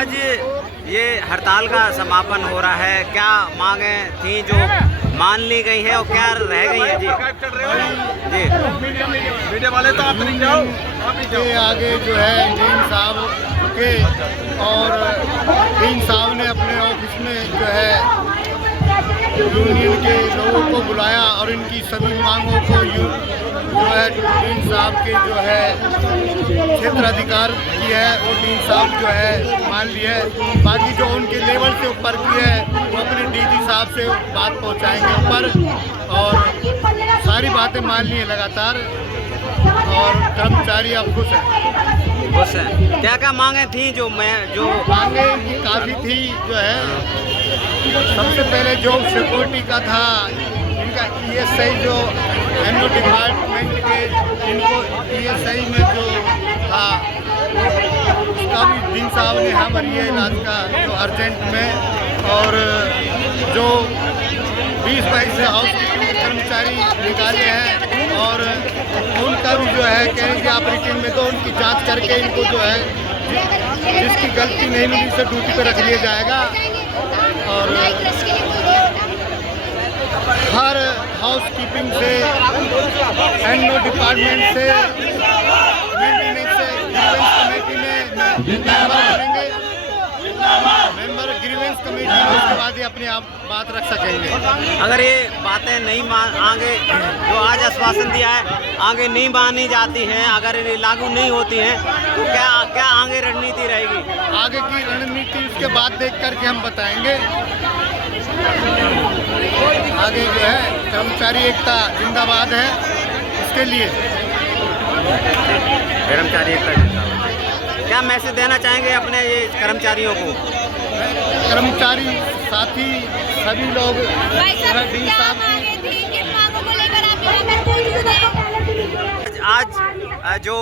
आज ये हड़ताल का समापन हो रहा है, क्या मांगे थी जो मान ली गई है और क्या रह गई है? जी जी मीडिया वाले तो आप नहीं जाओ, ये आगे जो है डीन साहब के और डीन साहब ने अपने ऑफिस में जो है यूनियन के लोगों को बुलाया और इनकी सभी मांगों को जो है डीन साहब के जो है क्षेत्राधिकार की है वो डीन साहब जो है मान ली है। बाकी जो उनके लेवल से ऊपर की है वो अपने डीजी साहब से बात पहुंचाएंगे ऊपर, और सारी बातें मान ली है लगातार, और कर्मचारी अब खुश हैं। खुश हैं। क्या क्या मांगे थी जो मांगे इनकी काफ़ी थी जो है। सबसे पहले जॉब सिक्योरिटी का था, इनका ESI जो एमओ डिपार्टमेंट के इनको ESI में जो था उसका भी डीन साहब ने हाँ भरी है इलाज का जो अर्जेंट में, और जो 20-22 से हाउस कीपिंग के कर्मचारी निकाले हैं और उनका भी जो है कहें कि ऑपरेटिंग में तो उनकी जांच करके इनको जो है जिसकी गलती नहीं मिली उसे ड्यूटी पर रख लिया जाएगा। और हर हाउस कीपिंग से एनओ डिपार्टमेंट से मेंटेनेंस से ग्रीवेंस कमेटी में मेंबर ग्रीवेंस कमेटी में उसके बाद ही अपने आप बात रख सकेंगे। अगर ये बातें नहीं आगे जो आज आश्वासन दिया है आगे नहीं मानी जाती हैं, अगर ये लागू नहीं होती हैं तो क्या आगे रणनीति रहेगी? आगे की रणनीति उसके बाद देख करके हम बताएंगे। आगे जो है कर्मचारी एकता जिंदाबाद है, उसके लिए कर्मचारी एकता जिंदाबाद। क्या मैसेज देना चाहेंगे अपने ये कर्मचारियों को? कर्मचारी साथी सभी लोग डीन साहब आज जो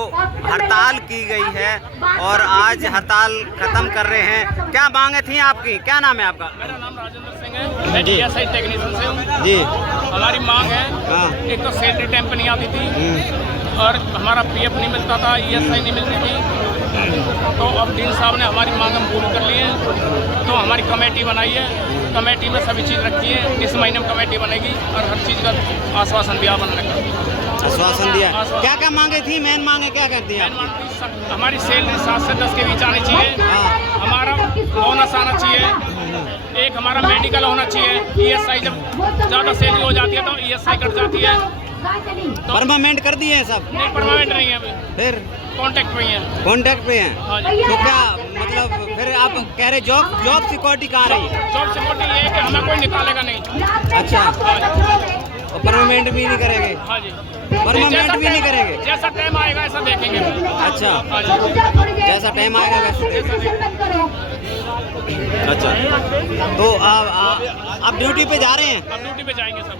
हड़ताल की गई है और आज हड़ताल खत्म कर रहे हैं, क्या मांगे थी आपकी? क्या नाम है आपका? मेरा नाम राजेंद्र सिंह है, मैं ESI टेक्नीशियन से हूँ जी। हमारी मांग है, एक तो सैलरी टाइम पर नहीं आती थी और हमारा PF नहीं मिलता था, ESI नहीं मिलती थी। तो अब डीन साहब ने हमारी मांग हम पूरी कर ली है, तो हमारी कमेटी बनाई है, कमेटी में सभी चीज़ रखी है। इस महीने में कमेटी बनेगी और हर चीज़ का आश्वासन दिया बनने का। आश्वासन दिया। क्या क्या मांगे थी? मेन मांगे क्या करती हैं? हमारी सैलरी 7 से 10 के बीच आनी चाहिए, हमारा बोनस आना चाहिए, एक हमारा मेडिकल होना चाहिए। ESI जब ज़्यादा सैलरी हो जाती है तो ESI कट जाती है। तो परमानेंट कर दिए हैं सब? नहीं, परमानेंट नहीं है अभी, फिर कॉन्ट्रैक्ट पे ही है। कॉन्ट्रैक्ट पे हैं? हाँ जी। तो क्या मतलब फिर आप कह रहे जॉब सिक्योरिटी कहाँ रही है? जॉब सिक्योरिटी ये है कि हमें कोई निकालेगा नहीं। अच्छा, और परमानेंट भी नहीं करेंगे? हाँ जी, परमानेंट भी नहीं करेंगे? जैसा टाइम आएगा ऐसा देखेंगे। अच्छा, हाँ जी, जैसा टाइम आएगा वैसे। अच्छा, तो आप ड्यूटी पे जा रहे हैं? अब ड्यूटी पे जाएंगे सब।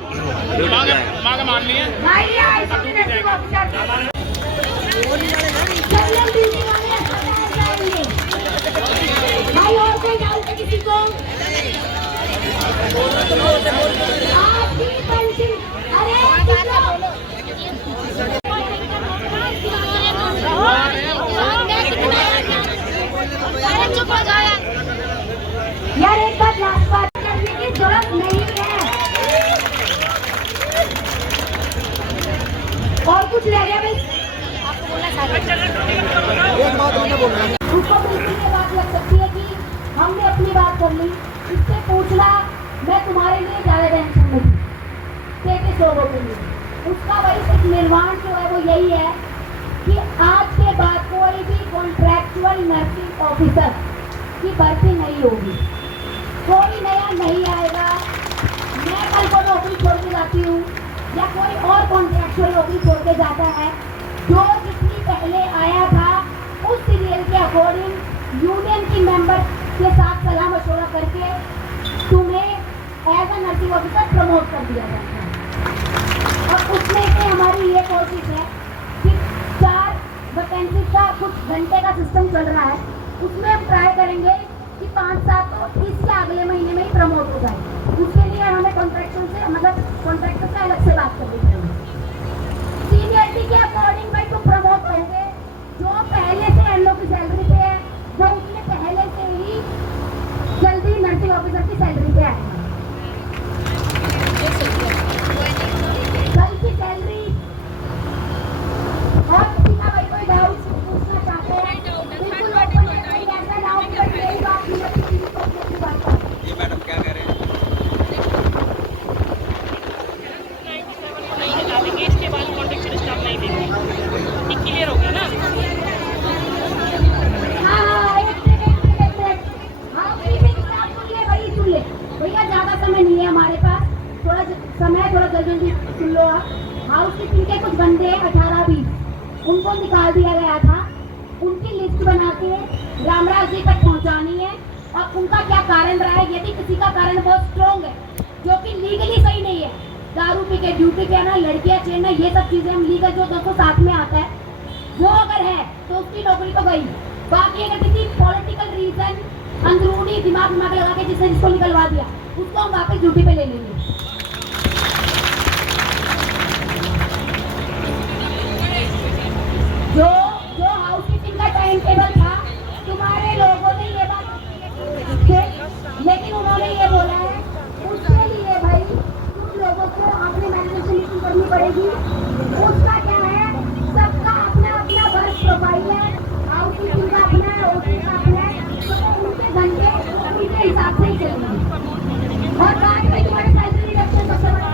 मांग मान ली है, अब ड्यूटी जाएंगे। यार एक बात लास्ट बात करने की जरूरत नहीं है। और कुछ रह गया भाई? आपको बोलना चाहते हैं? एक बात हमने बोलना है। उसको भी इसी बात लग सकती है कि हमने अपनी बात कर ली, इससे पूछना मैं तुम्हारे लिए ज़्यादा टेंशन में थी के लोगों के लिए। उसका वही एक निर्माण जो है वो यही है कि आज के बाद कोई भी कॉन्ट्रैक्चुअल नर्सिंग ऑफिसर की भर्ती नहीं होगी, कोई नया नहीं आएगा। मैं कल को नौकरी छोड़ के जाती हूँ या कोई और कॉन्ट्रैक्चुअल नौकरी छोड़ के जाता है, जो जितनी पहले आया था उस सीरियल के अकॉर्डिंग यूनियन की मेंबर के साथ सलाह मशवरा करके तुम्हें as a nursing officer promote कर दिया जाता है। और उसमें से हमारी ये कोशिश है कि 4 वैकेंसी का कुछ घंटे का सिस्टम चल रहा है, उसमें हम ट्राई करेंगे कि 5-7 तो इसके अगले महीने में ही प्रमोट हो जाए। उसके लिए हमें कॉन्ट्रैक्शन से मतलब कॉन्ट्रैक्टर से अलग से बात करनी पड़ेगी। सीनियरिटी के अकॉर्डिंग भाई तुम प्रमोट होंगे, जो पहले से एनओ की सैलरी पे है वो उसने पहले से ही ऑफिसर की सैलरी पे आएगा। कल की सैलरी और किसी का कोई डाउट पूछना चाहते हैं बिल्कुल ओपन है, ऐसा ना हो कि भाई मेरी बात नहीं है किसी की बात का। ये मैडम क्या कह रहे हैं? नहीं हटा देंगे, इसके बाद कॉन्ट्रैक्चुअल स्टाफ नहीं देंगे। ये क्लियर हो गया ना? भैया ज्यादा समय नहीं है हमारे पास, थोड़ा समय थोड़ा जल्दी सुन लो आप। हाउस कीपिंग के कुछ बंदे 18-20 उनको निकाल दिया गया था, उनकी लिस्ट बना के रामराज जी तक पहुंचानी है और उनका क्या कारण रहा है। यदि किसी का कारण बहुत स्ट्रॉन्ग है जो कि लीगली सही नहीं है, दारू पी के ड्यूटी पे आना, लड़कियां छेड़ना, ये सब चीजें हम लीगल जो दोस्तों साथ में आता है वो अगर है तो उसकी नौकरी तो गई। बाकी अगर किसी पॉलिटिकल रीजन अंदरूनी दिमाग लगा के जिसने जिसको निकलवा दिया उसको हम वापस ड्यूटी पे ले लेंगे। जो हाउस कीपिंग का टाइम टेबल था तुम्हारे लोगों ने ये बात, लेकिन उन्होंने ये बोला है उसके लिए भाई तुम लोगों को अपने मैनेजमेंट मीटिंग करनी पड़ेगी। उसका क्या है, सबका अपना अपना वर्क प्रोफाइल है, हाउस कीपिंग का अपना है, ओटी का अपना है, तो उनके घंटे उनके हिसाब से ही चलेंगे। और बाद में तुम्हारे सैलरी रिडक्शन सबसे बड़ा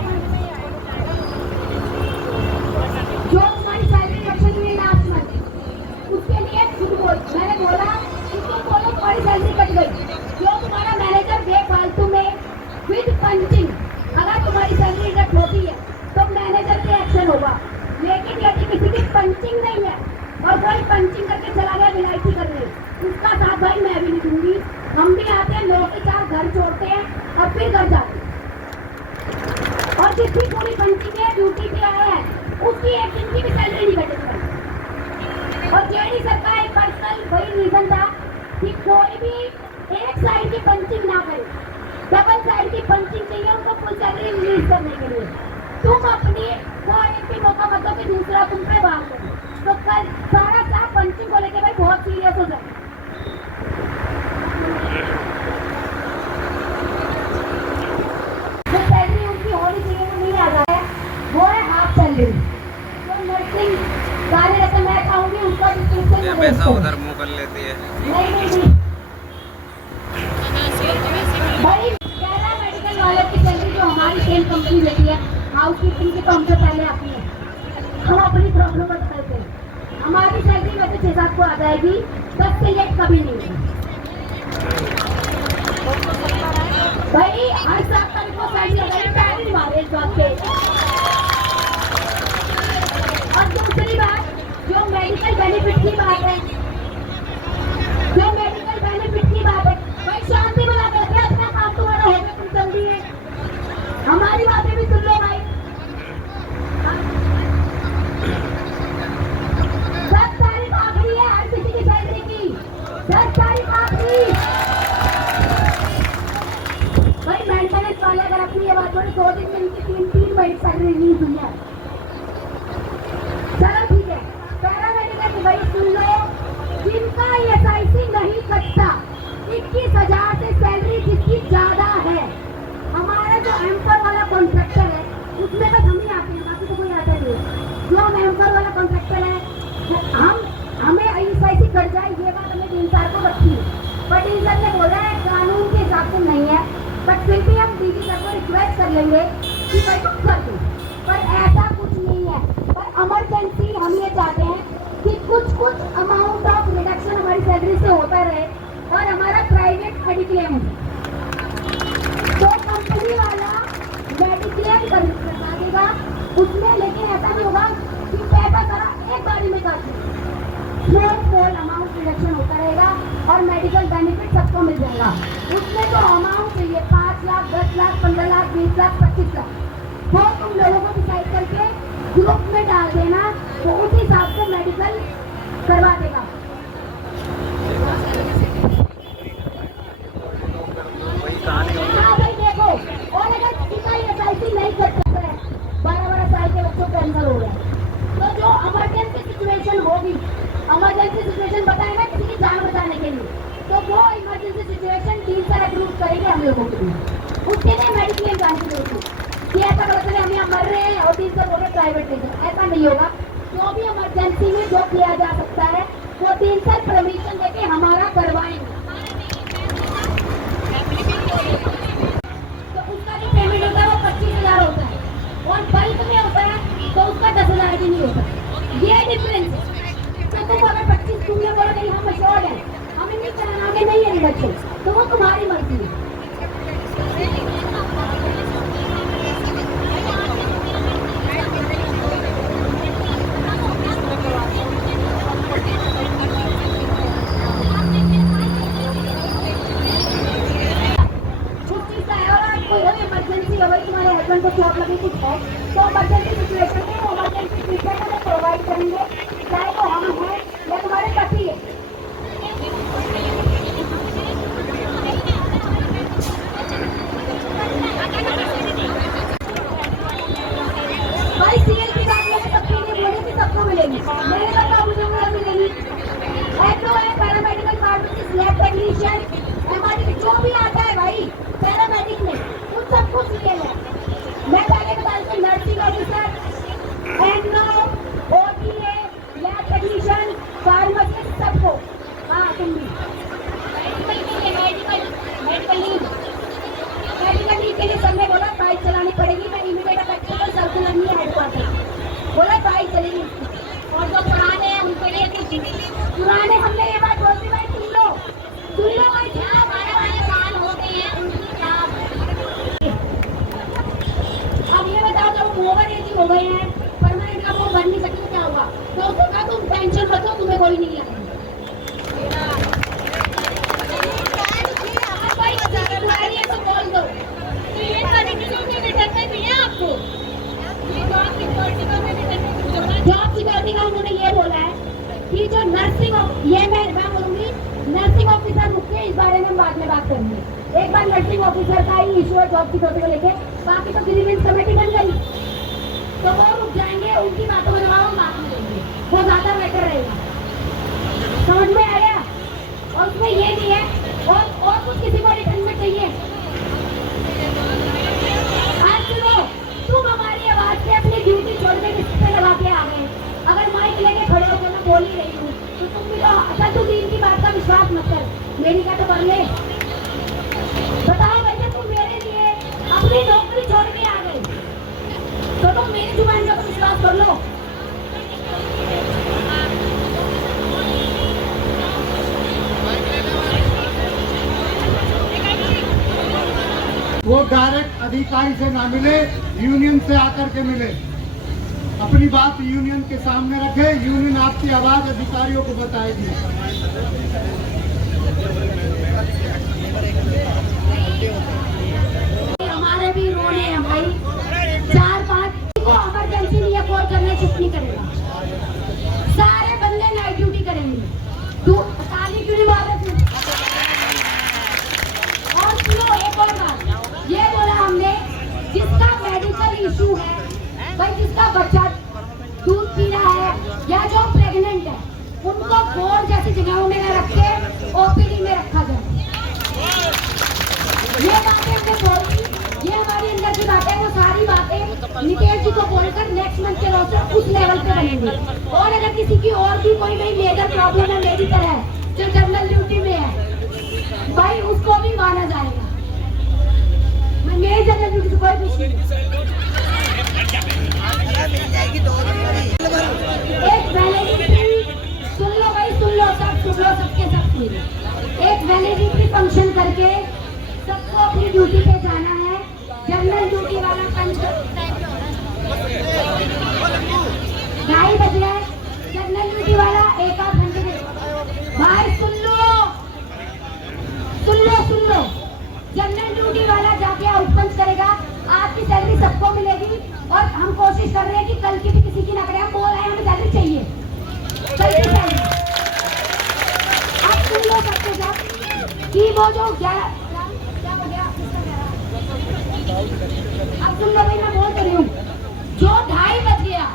जो तुम्हारी सैलरी रिडक्शन हुई लास्ट मंथ उसके लिए खुद बोल, मैंने बोला उसको बोलो तुम्हारी सैलरी कट गई। जो तुम्हारा मैनेजर बेफालतू में विद पंचिंग अगर तुम्हारी सैलरी रिडक्ट होती है तो मैनेजर पे एक्शन होगा, लेकिन यदि किसी की पंचिंग नहीं है और कोई पंचिंग करके चला गया विलायती करने, उसका साथ भाई मैं भी नहीं दूंगी। हम भी आते हैं 9 से 4 घर छोड़ते हैं और फिर घर जाते हैं। और जिसकी पूरी पंचिंग है ड्यूटी पे आया है उसकी एक दिन की भी सैलरी नहीं कटेगी। और जेडी सर का एक पर्सनल वही रीजन था कि कोई भी एक साइड की पंचिंग ना करे, डबल साइड की पंचिंग चाहिए उनको फुल सैलरी रिलीज करने के लिए। तुम अपनी वो एक भी मौका मत दो कि दूसरा तुम पे बात करो, तो कल सारा स्टाफ पंचिंग को लेके भाई बहुत सीरियस हो जाए। जो सैलरी उनकी होनी चाहिए वो नहीं आ रहा है, वो है हाफ सैलरी। जो नर्सिंग कार्यरत मैं चाहूंगी उसका डिस्क्रिप्शन पैसा उधर मुंह कर लेती है। नहीं भाई पैरा मेडिकल वाले की सैलरी जो हमारी सेल कंपनी लेती है हाउस कीपिंग की तो हमसे पहले आती है। हम अपनी प्रॉब्लम बताते हैं, हमारी सैलरी वैसे 6-7 को आ जाएगी, 10 से लेट कभी नहीं होगी भाई। हर 7 तारीख को सैलरी लगाई पैरी मारे इस बात पे। और दूसरी बात जो मेडिकल बेनिफिट की बात है, जो मेडिकल बेनिफिट की बात है भाई शांति बना कर रखिए, अपना काम तुम्हारा हो गया, तुम जल्दी है हमारी बातें भी सुन लो भाई। 10 तारीख आखिरी है हर किसी की सैलरी की, 10 तारीख आखिरी। भाई मेंटेनेंस वाले अगर अपनी ये बात बोले 2 दिन में इनकी 3 महीने सैलरी रिलीज हुई है। चलो ठीक है, पैरामेडिकल की भाई सुन लो, जिनका SIC नहीं कटता 21,000 से सैलरी जिसकी ज्यादा है, हमारा जो एम्पर वाला कॉन्ट्रैक्टर है उसमें बस हम ही आते हैं, बाकी तो कोई आता नहीं। जो हम एम्पर वाला कॉन्ट्रैक्टर है हमें SIC कट जाए ये बात हमें 3 साल को रखी है, बट इन सर ने बोला है कानून के हिसाब से नहीं है, बट फिर भी हम DG सर को रिक्वेस्ट कर लेंगे कि भाई तुम कर दो, पर ऐसा कुछ नहीं है। पर इमरजेंसी हम ये चाहते हैं कि कुछ अमाउंट ऑफ रिडक्शन हमारी सैलरी से होता रहे और हमारा प्राइवेट मेडिक्लेम तो कंपनी वाला मेडिक्लेम करवा देगा उसमें, लेकिन ऐसा नहीं होगा कि पैसा सारा एक बारी में काट लेगा। स्मॉल अमाउंट रिडक्शन होता रहेगा और मेडिकल बेनिफिट सबको मिल जाएगा। उसमें जो अमाउंट चाहिए 5 लाख, 10 लाख, 15 लाख, 20 लाख, 25 लाख वो तुम लोगों को डिसाइड करके ग्रुप में डाल देना, तो उस हिसाब से मेडिकल करवा देगा। हाँ भाई देखो, और अगर किसी का SIC नहीं कर सकता है, 12-12 साल के बच्चों कैंसर हो गया, तो जो इमरजेंसी सिचुएशन होगी, इमरजेंसी सिचुएशन बताएगा किसी की जान बचाने के लिए, तो वो इमरजेंसी सिचुएशन टीम से रिक्रूट करेंगे हम लोगों के लिए, उसके लिए मेडिक्लेम गारंटी देती कि ऐसा गलत है हम यहाँ मर रहे हैं और 3 साल हो गए प्राइवेट ले जाए, ऐसा नहीं होगा। जो भी इमरजेंसी में जो किया जा सकता है वो 3 साल परमिशन देके हमारा करवाएंगे। तो उसका जो पेमेंट होता है वो 25,000 होता है और बल्क में होता है तो उसका 10,000 भी नहीं होता। ये डिफरेंस है। तो तुम अगर 25 तुमने बोला नहीं हम अश्योर्ड है, हमें नहीं कराना, आगे नहीं है बच्चे, तो वो तुम्हारी मर्जी है। इमरजेंसी हो गई, तुम्हारे हस्बैंड को चोट लगी कुछ है तो इमरजेंसी सिचुएशन में इमरजेंसी ट्रीटमेंट हमें प्रोवाइड करेंगे, चाहे वो हम हैं या तुम्हारे पति है। भाई सीएल की बात मैंने सबके लिए बोली थी, सबको मिलेगी, मैंने बताया मुझे मिलेगी। एग्रो है, paramedical pharmacist, lab technician, MRT जो भी आता है भाई पैरामेडिक में उन सबको सीएल है। मैं पहले बता दूं nursing officer, agro, OTA, lab technician, pharmacist सबको। हाँ तुम भी मेडिकल लीव के लिए सबने बोला बाइक चलानी पड़ेगी, मैं इमीडिएट इलेक्ट्रिकल सर्कुलर नहीं हेडक्वार्टर बोला बाइक चलेगी। और जो पुराने हैं उनके लिए पुराने हमने ये बात बोलती भाई सुन लो भाई, 12 साल हो गए हैं उनकी क्या। अब ये बताओ जब ओवर एज हो गए हैं, परमानेंट का वो बन नहीं सकते क्या होगा, तो उसको कहा तुम टेंशन मत लो, तुम्हें कोई नहीं लगेगा। तो बोल दो ये रिटर्न में भी है आपको जॉब सिक्योरिटी का उन्होंने ये बोला है कि जो नर्सिंग, ये मैं बोलूंगी नर्सिंग ऑफिसर मुख्य, इस बारे में हम बाद में बात करेंगे। एक बार नर्सिंग ऑफिसर का ही इशू है जॉब सिक्योरिटी को लेके, बाकी तो ग्रीवेंस कमेटी बन गई तो वो रुक जाएंगे, उनकी बातों में हम बात करेंगे, वो ज्यादा बेटर रहेगा। समझ में आया? और उसमें ये भी है और कुछ किसी को रिटर्न में चाहिए। आज सुनो, तुम हमारी आवाज से अपनी ड्यूटी छोड़ के किसी पे लगा के आ गए, अगर माइक लेके खड़े होकर मैं बोल ही रही हूँ तो तुम भी तो असदुद्दीन की बात का विश्वास मत कर, मेरी क्या तो कर ले। बताओ भैया तुम मेरे लिए अपनी नौकरी छोड़ के आ गए तो तुम मेरी जुबान का तो विश्वास कर लो। वो डायरेक्ट अधिकारी से ना मिले, यूनियन से आकर के मिले, अपनी बात यूनियन के सामने रखे, यूनियन आपकी आवाज अधिकारियों को बताएगी। हमारे भी रोने हैं भाई, 4-5 को इमरजेंसी नहीं है, कॉल करने शिफ्ट नहीं करेगा, सारे बंदे नाइट ड्यूटी करेंगे। तू ताली क्यों नहीं मार रहे थे? और सुनो एक और बात, ये बोला हमने जिसका मेडिकल इशू है भाई, जिसका बच्चा दूध पी रहा है या जो प्रेग्नेंट है, उनको बोर्ड जैसी जगहों में न रख के ओपीडी में रखा जाए। ये बातें हमने बोली, ये हमारी अंदर की बातें, वो सारी बातें निकेश जी को बोलकर नेक्स्ट मंथ के रोस्टर उस लेवल पे बनेंगे। और अगर किसी की और भी कोई मेजर प्रॉब्लम है मेरी तरह जो जनरल ड्यूटी में है भाई, उसको भी माना जाएगा। मेरी जनरल ड्यूटी से कोई कुछ नहीं। एक वैलिडिटी सुन लो भाई, सुन लो सबके सब एक वैलिडिटी फंक्शन करके सबको अपनी ड्यूटी पे जाना है। जनरल ड्यूटी वाला 2:30 बज रहे, जनरल ड्यूटी वाला 1-8 घंटे भाई सुन लो, जनरल ड्यूटी वाला जाके आउटपंच करेगा, आपकी सैलरी सबको मिलेगी। और हम कोशिश कर रहे हैं कि कल की भी किसी की ना करें, हम बोल रहे हैं हमें सैलरी चाहिए, कल की सैलरी। अब सुन लो सबके साथ कि वो जो 11 क्या हो गया, अब सुन लो भाई, मैं बोल रही हूँ जो 2:30 बज गया,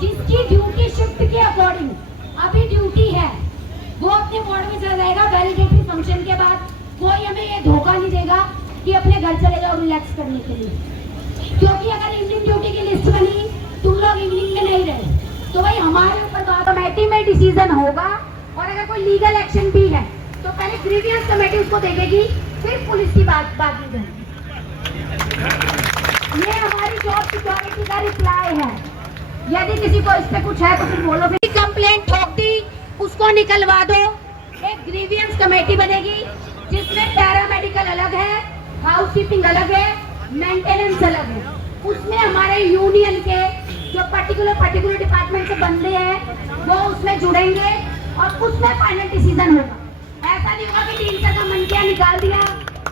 जिसकी ड्यूटी शिफ्ट के अकॉर्डिंग अभी ड्यूटी है, वो अपने वार्ड में चला जाएगा। वैलिडिटी फंक्शन के बाद कोई हमें ये धोखा नहीं देगा कि अपने घर चले जाओ रिलैक्स करने के लिए। क्योंकि अगर इवनिंग ड्यूटी की लिस्ट बनी, तुम लोग इवनिंग में नहीं रहे, तो भाई हमारे ऊपर बात कमेटी में डिसीजन होगा। और अगर कोई लीगल एक्शन भी है तो पहले ग्रीवियंस कमेटी उसको देखेगी, फिर पुलिस की बात बाकी जाएगी। ये हमारी जॉब सिक्योरिटी का रिप्लाई है। यदि किसी को इस पे कुछ है तो फिर बोलो। फिर कंप्लेंट ठोक दी, उसको निकलवा दो। एक ग्रीवियंस कमेटी बनेगी जिसमें पैरामेडिकल अलग है, हाउसकीपिंग अलग है, मेंटेनेंस अलग है। उसमें हमारे यूनियन के जो पर्टिकुलर डिपार्टमेंट से बंदे हैं वो उसमें जुड़ेंगे और उसमें फाइनल डिसीजन होगा। ऐसा नहीं होगा कि डीन का मन क्या निकाल दिया,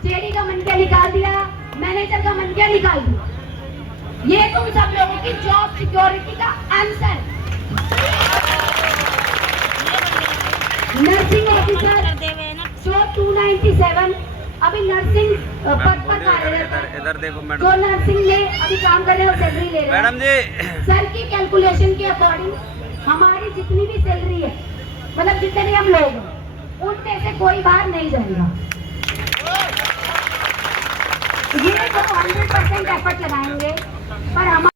जेडी का मन क्या निकाल दिया, मैनेजर का मन क्या निकाल दिया। ये तुम सब लोगों की जॉब सिक्योरिटी का आंसर। नर्सिंग ऑफिसर जो 297 अभी नर्सिंग पद पर कार्यरत है। इधर देखो मैडम, जो नर्सिंग में अभी काम कर रहे हैं और सैलरी ले रहे हैं मैडम जी। सर की कैलकुलेशन के अकॉर्डिंग हमारी जितनी भी सैलरी है, मतलब जितने भी हम लोग हैं, उनमें से कोई बाहर नहीं जाएगा। ये तो 100% एफर्ट लगाएंगे, पर हमारे